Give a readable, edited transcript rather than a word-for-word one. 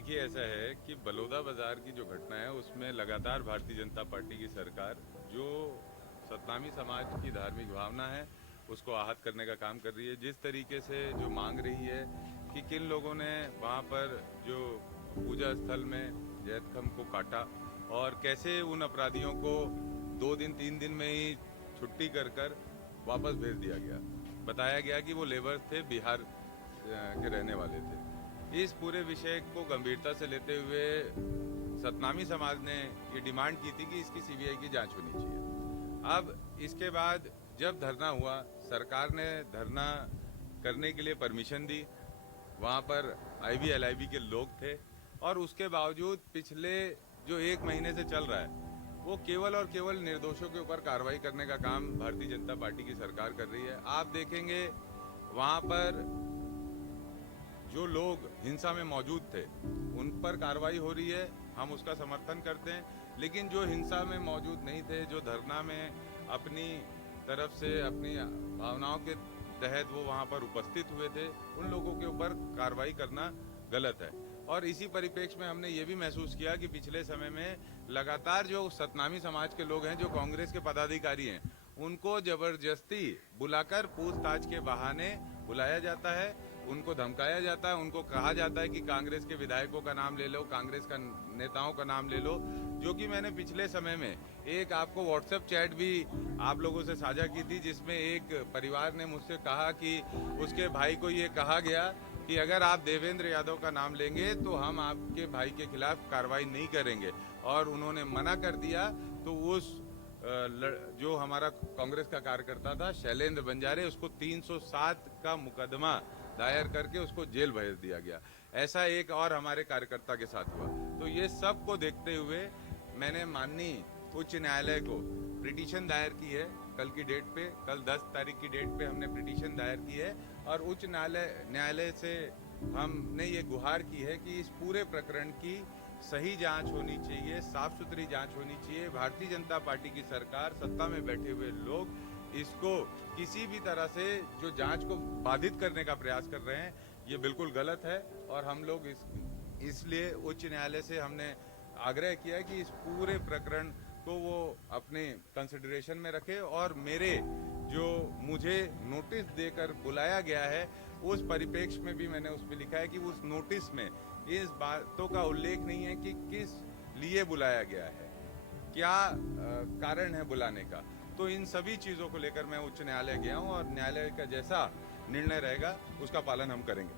देखिए, ऐसा है कि बलौदा बाजार की जो घटना है उसमें लगातार भारतीय जनता पार्टी की सरकार जो सतनामी समाज की धार्मिक भावना है उसको आहत करने का काम कर रही है। जिस तरीके से जो मांग रही है कि किन लोगों ने वहाँ पर जो पूजा स्थल में जैतखम को काटा और कैसे उन अपराधियों को 2 दिन 3 दिन में ही छुट्टी कर कर वापस भेज दिया गया। बताया गया कि वो लेबर थे, बिहार के रहने वाले थे। इस पूरे विषय को गंभीरता से लेते हुए सतनामी समाज ने ये डिमांड की थी कि इसकी सीबीआई की जांच होनी चाहिए। अब इसके बाद जब धरना हुआ, सरकार ने धरना करने के लिए परमिशन दी। वहाँ पर आईबी एलआईबी के लोग थे और उसके बावजूद पिछले जो 1 महीने से चल रहा है वो केवल और केवल निर्दोषों के ऊपर कार्रवाई करने का काम भारतीय जनता पार्टी की सरकार कर रही है। आप देखेंगे वहाँ पर जो लोग हिंसा में मौजूद थे उन पर कार्रवाई हो रही है, हम उसका समर्थन करते हैं। लेकिन जो हिंसा में मौजूद नहीं थे, जो धरना में अपनी तरफ से अपनी भावनाओं के तहत वो वहाँ पर उपस्थित हुए थे, उन लोगों के ऊपर कार्रवाई करना गलत है। और इसी परिप्रेक्ष्य में हमने ये भी महसूस किया कि पिछले समय में लगातार जो सतनामी समाज के लोग हैं, जो कांग्रेस के पदाधिकारी हैं, उनको जबरदस्ती बुलाकर पूछताछ के बहाने बुलाया जाता है, उनको धमकाया जाता है, उनको कहा जाता है कि कांग्रेस के विधायकों का नाम ले लो, कांग्रेस का नेताओं का नाम ले लो। जो कि मैंने पिछले समय में एक आपको व्हाट्सएप चैट भी आप लोगों से साझा की थी, जिसमें एक परिवार ने मुझसे कहा कि उसके भाई को ये कहा गया कि अगर आप देवेंद्र यादव का नाम लेंगे तो हम आपके भाई के खिलाफ कार्रवाई नहीं करेंगे, और उन्होंने मना कर दिया। तो उस जो हमारा कांग्रेस का कार्यकर्ता था शैलेंद्र बंजारे, उसको 307 का मुकदमा दायर करके उसको जेल भेज दिया गया। ऐसा एक और हमारे कार्यकर्ता के साथ हुआ। तो ये सब को देखते हुए मैंने माननीय उच्च न्यायालय को पिटीशन दायर की है। कल की डेट पे, कल 10 तारीख की डेट पे हमने पिटीशन दायर की है और उच्च न्यायालय से हमने ये गुहार की है कि इस पूरे प्रकरण की सही जांच होनी चाहिए, साफ सुथरी जांच होनी चाहिए। भारतीय जनता पार्टी की सरकार, सत्ता में बैठे हुए लोग इसको किसी भी तरह से जो जांच को बाधित करने का प्रयास कर रहे हैं, ये बिल्कुल गलत है। और हम लोग इसलिए उच्च न्यायालय से हमने आग्रह किया है कि इस पूरे प्रकरण को वो अपने कंसिडरेशन में रखे और मेरे जो मुझे नोटिस देकर बुलाया गया है उस परिप्रेक्ष्य में भी मैंने उसमें लिखा है कि उस नोटिस में इस बातों का उल्लेख नहीं है कि किस लिए बुलाया गया है, क्या कारण है बुलाने का। तो इन सभी चीज़ों को लेकर मैं उच्च न्यायालय गया हूँ और न्यायालय का जैसा निर्णय रहेगा उसका पालन हम करेंगे।